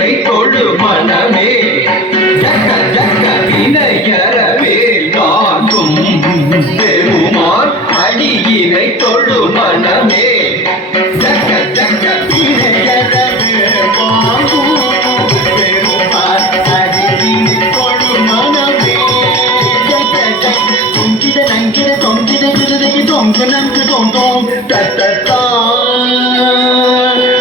இமை தொழு மனமே ஜக்க ஜக்க வினையறவே நான்கும் பெருமான் அடியினை தொழு மனமே ஜக்க ஜக்க வினையறவே நான்கும் பெருமான் அடியினை தொழு மனமே ஜக்க ஜக்க தொங்கிட நங்கிட தொங்கிட கிருதகி தொங்கு நங்கு தொங்கும் தத்தத்தா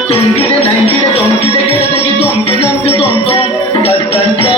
தொங்கிட நங்கிட தொங்கிட கிருதகி தொங்கு நங்கு தொங்கும் தத்தத்தா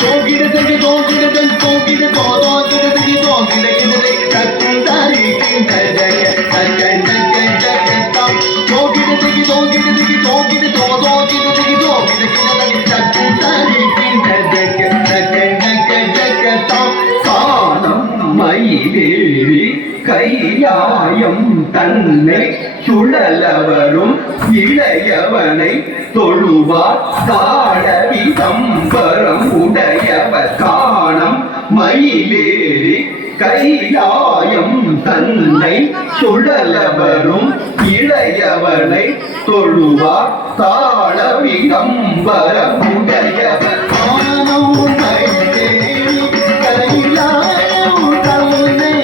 தொங்கிட தங்கி தொங்கிட தங்கி தொங்கிட தோதோ கிருதகி தொங்கிட கிருதை தத்தும் தாரி கிண்டஜக தக்கண்ட கண்டகத்தா தொங்கிட தங்கி தொங்கிட தங்கி தொங்கிட தோதோ கிருதகி தொங்கிட கிருதை தத்தும் தாரி கிண்டஜக தக்கண்ட கண்டகத்தா காணம் மயிலேறி கையாயம் தன்னை சுழலவரும் இளையவனை தொழுவார் தாழவி சம்பரம் உடையவர் காணம் மயிலேறி கையாயம் தன்னை சுழலவரும் இளையவனை தொழுவார் தாழவி சம்பரம் உடையவர் காணம் மயிலேறி கையாயம் தன்னை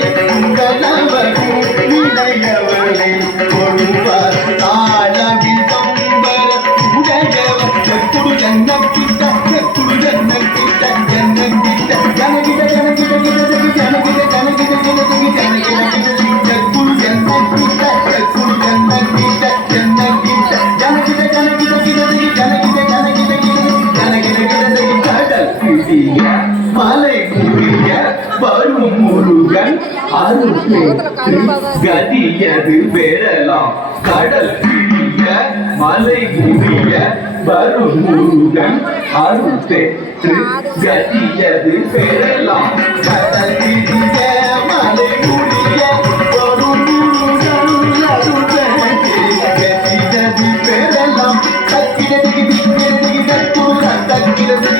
சுழலவரும் இளையவனை தொழுவார் தாழவி சம்பரம் உடையவர் செக்குடு ஜன்னத்திட்ட செக்குடு ஜன்னத்திட்ட ஜன்னத்திட்ட ஜனகிட ஜனகிட கிடதகி ஜனகிட ஜனகிட கிடதகி ஜனகிட கிடதகி செக்குடு ஜன்னத்திட்ட செக்குடு ஜன்னத்திட்ட ஜன்னத்திட்ட ஜனகிட ஜனகிட கிடதகி ஜனகிட ஜனகிட கிடதகி ஜனகிட கிடதகி கடல் பிடிய மலை புரிய வரும் முருகன் அருள் கதியது பெறலாம் கடல் பிடிய மலை புரிய வரும் முருகன் அருள் பெற்று கதியது பெறலாம் கடல் பிடிய மலை புரிய வரும் முருகன் அருள் பெற்று கதியது பெறலாம் தக்கிடதி திக்கிடதி தக்குரு தக்கிடதி